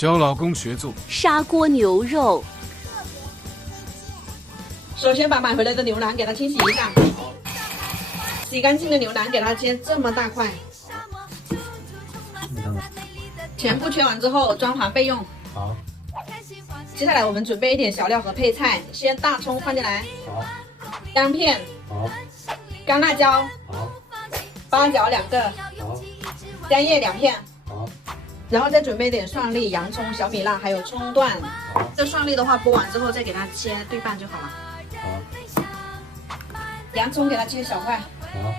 教老公学做砂锅牛肉。首先把买回来的牛腩给它清洗一下，洗干净的牛腩给它切这么大块，全部切完之后装盘备用。好。接下来我们准备一点小料和配菜，先大葱放进来，好。姜片，好。干辣椒，好。八角2个，好。姜叶2片，好。然后再准备一点蒜粒、洋葱、小米辣，还有葱段。这蒜粒的话，剥完之后再给它切对半就好了。好。洋葱给它切小块。好。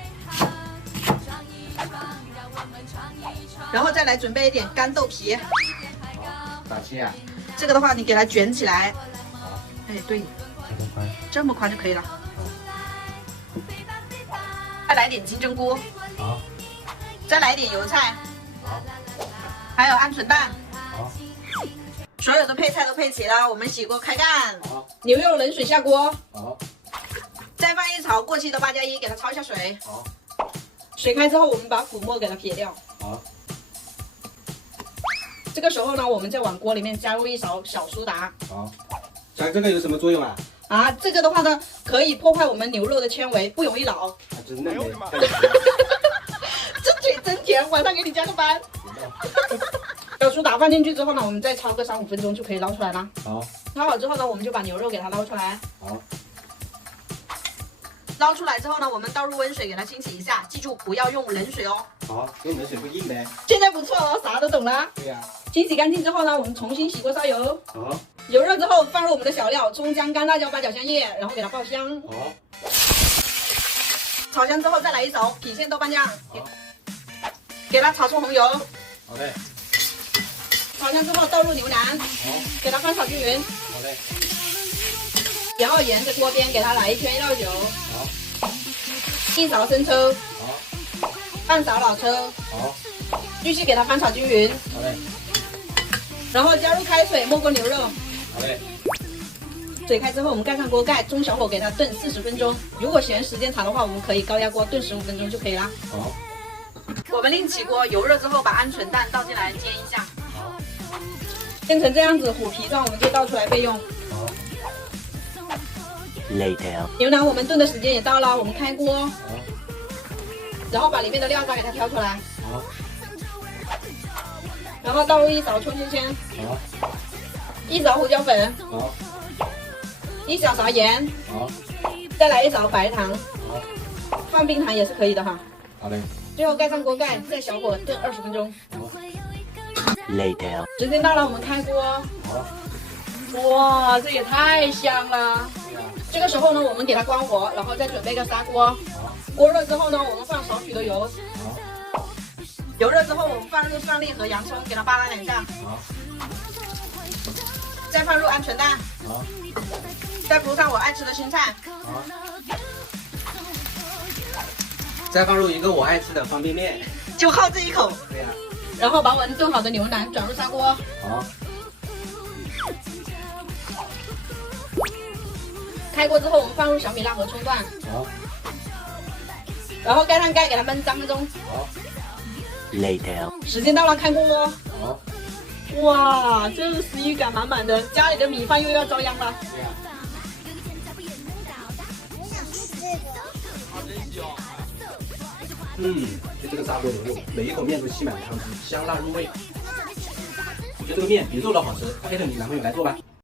然后再来准备一点干豆皮。好。咋切啊？这个的话，你给它卷起来。好。哎，对，这么宽。这么宽就可以了。再来点金针菇。好。再来一点油菜。好。还有鹌鹑蛋。好。所有的配菜都配齐了，我们洗锅开干。好。牛肉冷水下锅。好。再放一勺过期的8+1，给它焯一下水。好。水开之后，我们把浮沫给它撇掉。好。这个时候呢，我们再往锅里面加入一勺小苏打。好。加这个有什么作用啊？啊，这个的话呢，可以破坏我们牛肉的纤维，不容易老。啊，真嫩的。真嘴真甜，晚上给你加个班。小苏打放进去之后呢，我们再焯个3-5分钟就可以捞出来了。好。焯好之后呢，我们就把牛肉给它捞出来。好。捞出来之后呢，我们倒入温水给它清洗一下，记住不要用冷水哦。好，用冷水会硬的。现在不错哦，啥都懂了。对呀。清洗干净之后呢，我们重新洗锅烧油。好。油热之后放入我们的小料，葱姜干辣椒八角香叶，然后给它爆香。好。炒香之后再来一勺郫县豆瓣酱，好。给它炒出红油。好嘞。炒香之后倒入牛腩，好。给它翻炒均匀。好嘞。然后沿着锅边给它来一圈料酒。好。一勺生抽。好。半勺老抽。好。继续给它翻炒均匀。好嘞。然后加入开水没过牛肉。好嘞。水开之后，我们盖上锅盖，中小火给它炖40分钟。如果嫌时间长的话，我们可以高压锅炖15分钟就可以了。好。我们另起锅，油热之后把鹌鹑蛋倒进来煎一下。好。煎成这样子虎皮状，我们就倒出来备用。好。Later。牛腩我们炖的时间也到了，我们开锅。好。然后把里面的料渣给它挑出来。好。然后倒入一勺葱圈圈。好。一勺胡椒粉。好。一小勺盐。好。再来一勺白糖。好。放冰糖也是可以的哈。好嘞。最后盖上锅盖，再小火炖20分钟。Later。时间到了，我们开锅。好。哇，这也太香了！这个时候呢，我们给它关火，然后再准备个砂锅。锅热之后呢，我们放少许的油。好。油热之后，我们放入蒜粒和洋葱，给它扒拉2下。好。再放入鹌鹑蛋。好。再铺上我爱吃的青菜。好。再放入一个我爱吃的方便面。就好这一口。对呀。然后把我们炖好的牛腩转入砂锅。好。开锅之后，我们放入小米辣和葱段。好。然后盖上盖，给它焖3分钟。好。Later。时间到了，开锅。好。哇，这是食欲感满满的，家里的米饭又要遭殃了。对呀。就这个砂锅牛肉，每一口面都吸满了汤汁，香辣入味。我觉得这个面比肉都好吃，配着你男朋友来做吧。